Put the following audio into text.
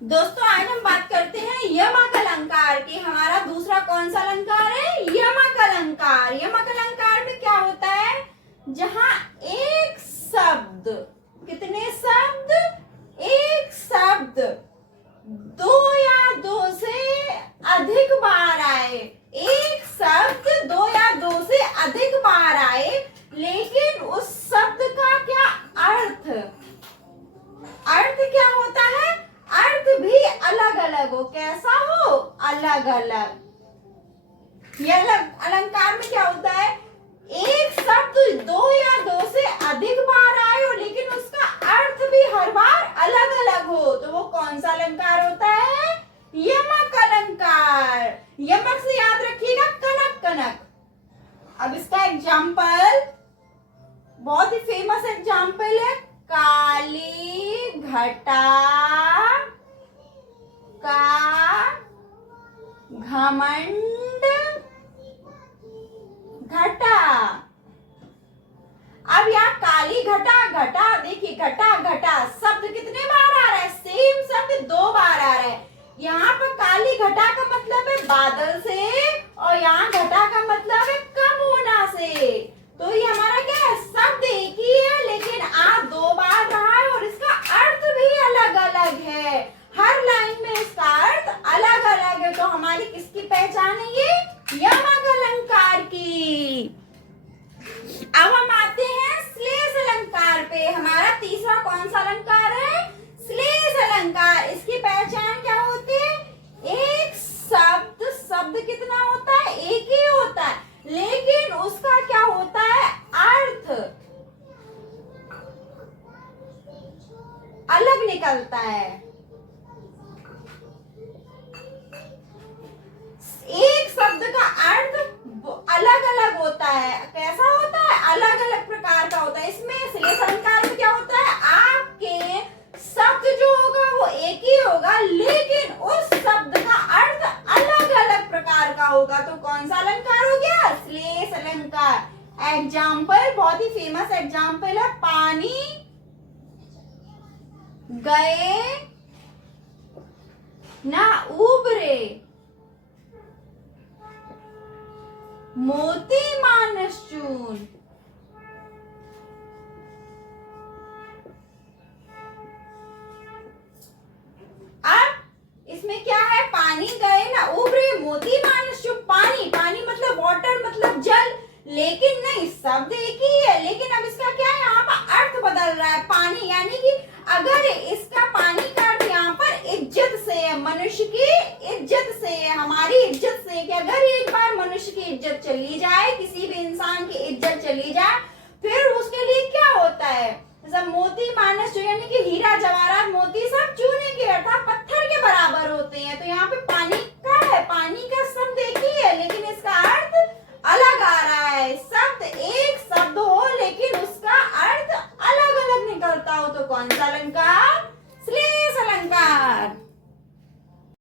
दोस्तों आज हम बात करते हैं यमक अलंकार की। हमारा दूसरा कौन सा अलंकार है? यमक अलंकार। यमक अलंकार में क्या होता है? जहां एक शब्द, कितने शब्द? एक शब्द दो या दो से अधिक बार आए। एक शब्द दो या दो से अधिक बार आए, लेकिन उस शब्द का क्या अर्थ क्या होता है? अर्थ भी अलग अलग हो। कैसा हो? अलग अलग। यह अलंकार में क्या होता है? एक शब्द दो या दो से अधिक बार आए हो, लेकिन उसका अर्थ भी हर बार अलग अलग हो, तो वो कौन सा अलंकार होता है? यमक अलंकार। यमक से याद रखिएगा कनक कनक। अब इसका एग्जाम्पल, बहुत ही फेमस एग्जाम्पल है, काली घटा का घमंड घटा। अब यहाँ काली घटा, घटा देखिए, घटा घटा शब्द कितने बार आ रहा है? सेम शब्द दो बार आ रहा है। यहाँ पर काली घटा का मतलब है बादल से, और यहाँ घटा का मतलब है कम होना से। तो ये हमारा क्या है? शब्द एक ही है, लेकिन आ दो बार रहा है और इसका अर्थ भी अलग अलग है। हर लाइन में इसका अर्थ अलग अलग है। तो हमारी किसकी पहचान है ये? यमक अलंकार की। अब हम आते हैं श्लेष अलंकार पे। हमारा तीसरा कौन सा अलंकार है? श्लेष अलंकार। इसकी पहचान क्या होती है? एक शब्द, शब्द कितना होता है? एक ही होता है, लेकिन उसका क्या होता है? अर्थ अलग निकलता है। एक शब्द का अर्थ अलग अलग होता है। कैसा होता है? अलग अलग प्रकार का होता है। इसमें श्लेष अलंकार में क्या होता है? आपके शब्द जो होगा वो एक ही होगा, लेकिन उस शब्द का अर्थ अलग अलग प्रकार का होगा। तो कौन सा अलंकार हो गया? श्लेष अलंकार। एग्जाम्पल, बहुत ही फेमस एग्जाम्पल है, पानी गए ना उबरे, मोती मानस चून। अब इसमें क्या है? पानी गए ना उबरे, मोती मानस चून। पानी, पानी मतलब वाटर, मतलब जल, लेकिन नहीं, शब्द एक ही है, लेकिन अब इसका क्या है? यहाँ पर अर्थ बदल रहा है। पानी यानी कि अगर इसका पानी का अर्थ यहाँ पर इज्जत से है, मनुष्य की इज्जत से है, हमारी इज्जत से है, कि अगर एक बार मनुष्य की इज्जत चली जाए, किसी भी इंसान की इज्जत चली जाए, फिर उसके लिए क्या होता है? जैसा मोती मानस, यानी कि हीरा जवाहरात मोती सब चूने के अर्थात पत्थर